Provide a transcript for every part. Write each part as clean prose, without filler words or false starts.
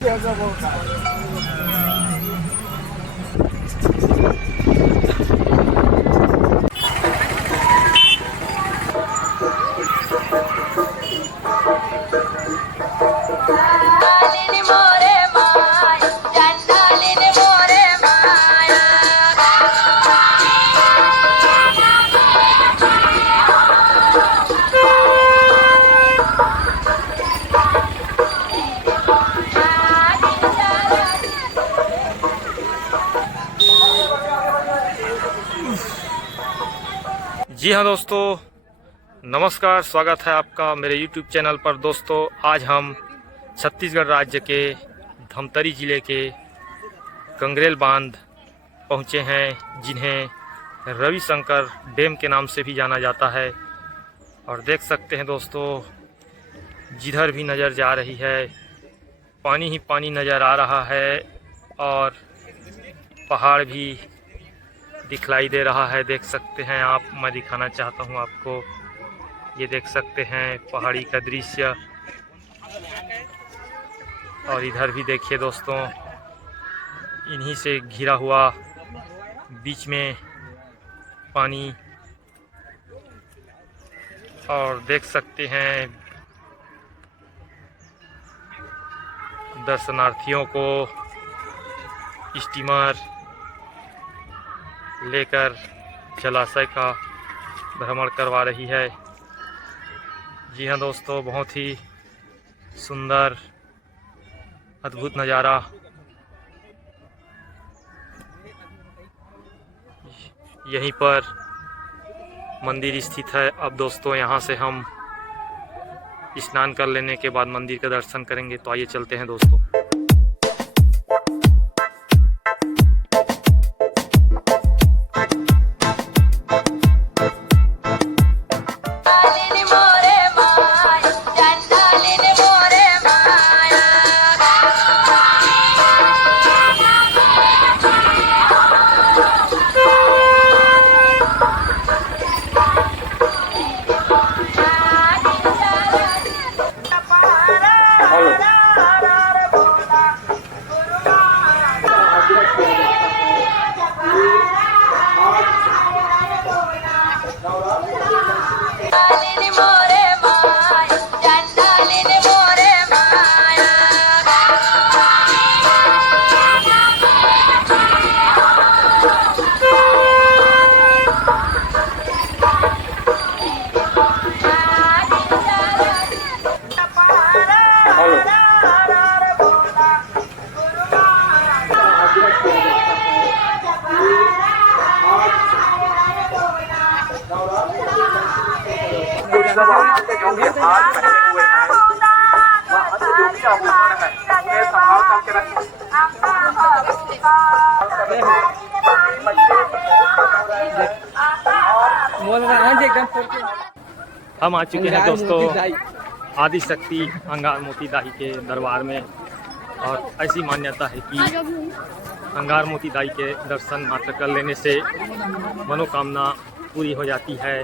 जी हाँ दोस्तों, नमस्कार। स्वागत है आपका मेरे YouTube चैनल पर। दोस्तों, आज हम छत्तीसगढ़ राज्य के धमतरी ज़िले के गंगरेल बांध पहुँचे हैं, जिन्हें रविशंकर डैम के नाम से भी जाना जाता है। और देख सकते हैं दोस्तों, जिधर भी नज़र जा रही है पानी ही पानी नज़र आ रहा है और पहाड़ भी दिखलाई दे रहा है। देख सकते हैं आप, मैं दिखाना चाहता हूं आपको। ये देख सकते हैं पहाड़ी का दृश्य। और इधर भी देखिए दोस्तों, इन्हीं से घिरा हुआ बीच में पानी। और देख सकते हैं दर्शनार्थियों को स्टीमर लेकर जलाशय का भ्रमण करवा रही है। जी हाँ दोस्तों, बहुत ही सुंदर अद्भुत नज़ारा। यहीं पर मंदिर स्थित है। अब दोस्तों, यहाँ से हम स्नान कर लेने के बाद मंदिर का दर्शन करेंगे। तो आइए चलते हैं दोस्तों। जो भी हाथ पहने हुए हैं वह हाथ जो भी आभूषण है उन्हें संभाल करके रखें। हम आ चुके हैं दोस्तों आदि शक्ति अंगार मोती दाई के दरबार में। और ऐसी मान्यता है कि अंगार मोती दाई के दर्शन मात्र कर लेने से मनोकामना पूरी हो जाती है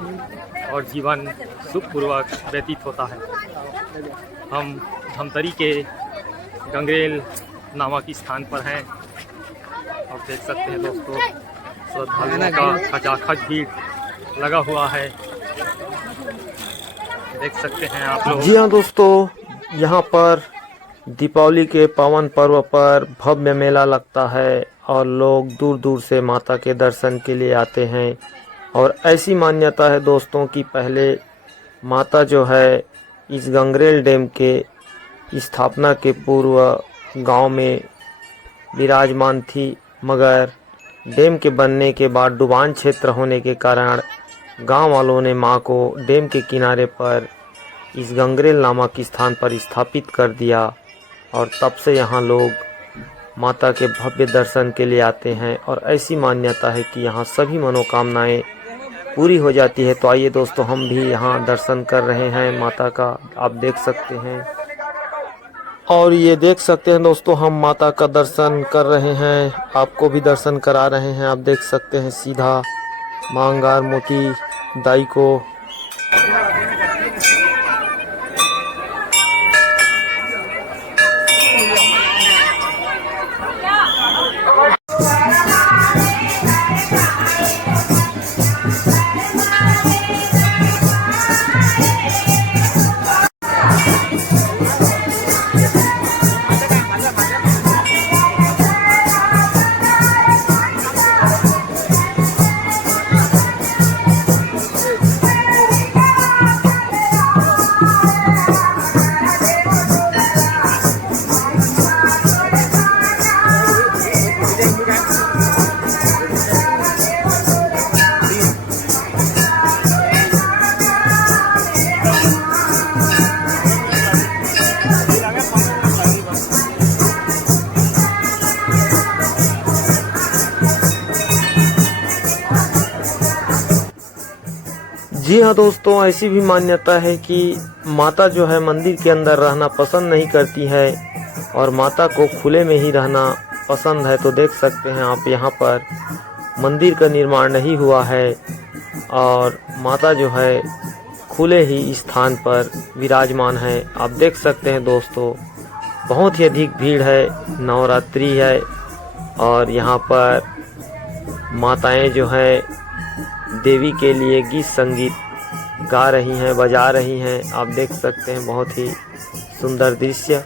और जीवन सुखपूर्वक व्यतीत होता है। हम धमतरी के गंगरेल नामक स्थान पर हैं और देख सकते हैं दोस्तों, श्रद्धालुओं का खचाखच भीड़ लगा हुआ है। देख सकते हैं आप लोग। जी हाँ दोस्तों, यहाँ पर दीपावली के पावन पर्व पर भव्य मेला लगता है और लोग दूर दूर से माता के दर्शन के लिए आते हैं। और ऐसी मान्यता है दोस्तों कि पहले माता जो है इस गंगरेल डैम के स्थापना के पूर्व गांव में विराजमान थी, मगर डैम के बनने के बाद डुबान क्षेत्र होने के कारण गांव वालों ने मां को डैम के किनारे पर इस गंगरेल नामक स्थान पर स्थापित कर दिया। और तब से यहाँ लोग माता के भव्य दर्शन के लिए आते हैं और ऐसी मान्यता है कि यहाँ सभी मनोकामनाएं पूरी हो जाती है। तो आइए दोस्तों, हम भी यहाँ दर्शन कर रहे हैं माता का, आप देख सकते हैं। और ये देख सकते हैं दोस्तों, हम माता का दर्शन कर रहे हैं, आपको भी दर्शन करा रहे हैं। आप देख सकते हैं सीधा मां अंगार मोती दाई को जी हाँ दोस्तों, ऐसी भी मान्यता है कि माता जो है मंदिर के अंदर रहना पसंद नहीं करती है और माता को खुले में ही रहना पसंद है। तो देख सकते हैं आप, यहाँ पर मंदिर का निर्माण नहीं हुआ है और माता जो है खुले ही स्थान पर विराजमान है। आप देख सकते हैं दोस्तों, बहुत ही अधिक भीड़ है, नवरात्रि है और यहाँ पर माताएं जो है देवी के लिए गीत संगीत गा रही हैं, बजा रही हैं। आप देख सकते हैं, बहुत ही सुंदर दृश्य।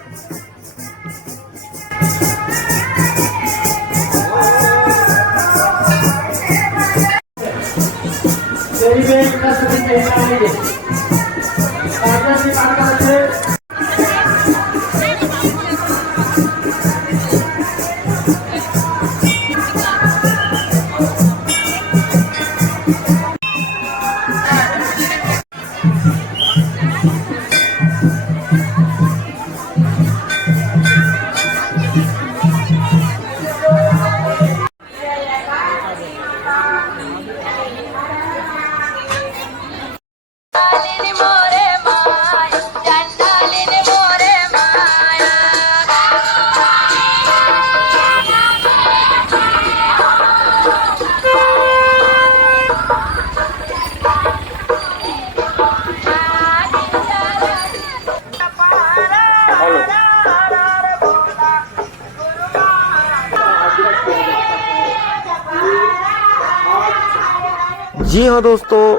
जी हाँ दोस्तों,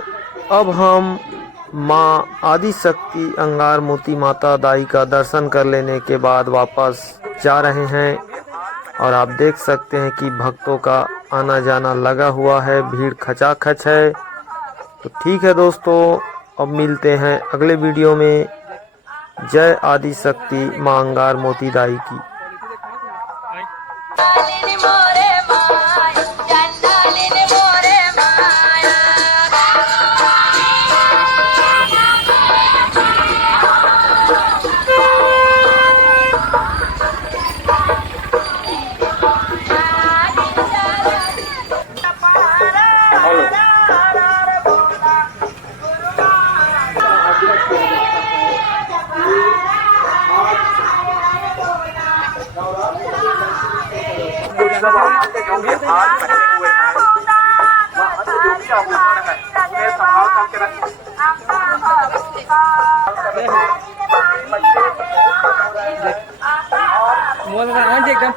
अब हम माँ आदि शक्ति अंगार मोती माता दाई का दर्शन कर लेने के बाद वापस जा रहे हैं और आप देख सकते हैं कि भक्तों का आना जाना लगा हुआ है, भीड़ खचाखच है। तो ठीक है दोस्तों, अब मिलते हैं अगले वीडियो में। जय आदि शक्ति माँ अंगार मोती दाई की। जो भी हाथ पहने हुए हैं वह जो भी आभूषण है उन्हें संभाल करके रखें। मोबाइल एकदम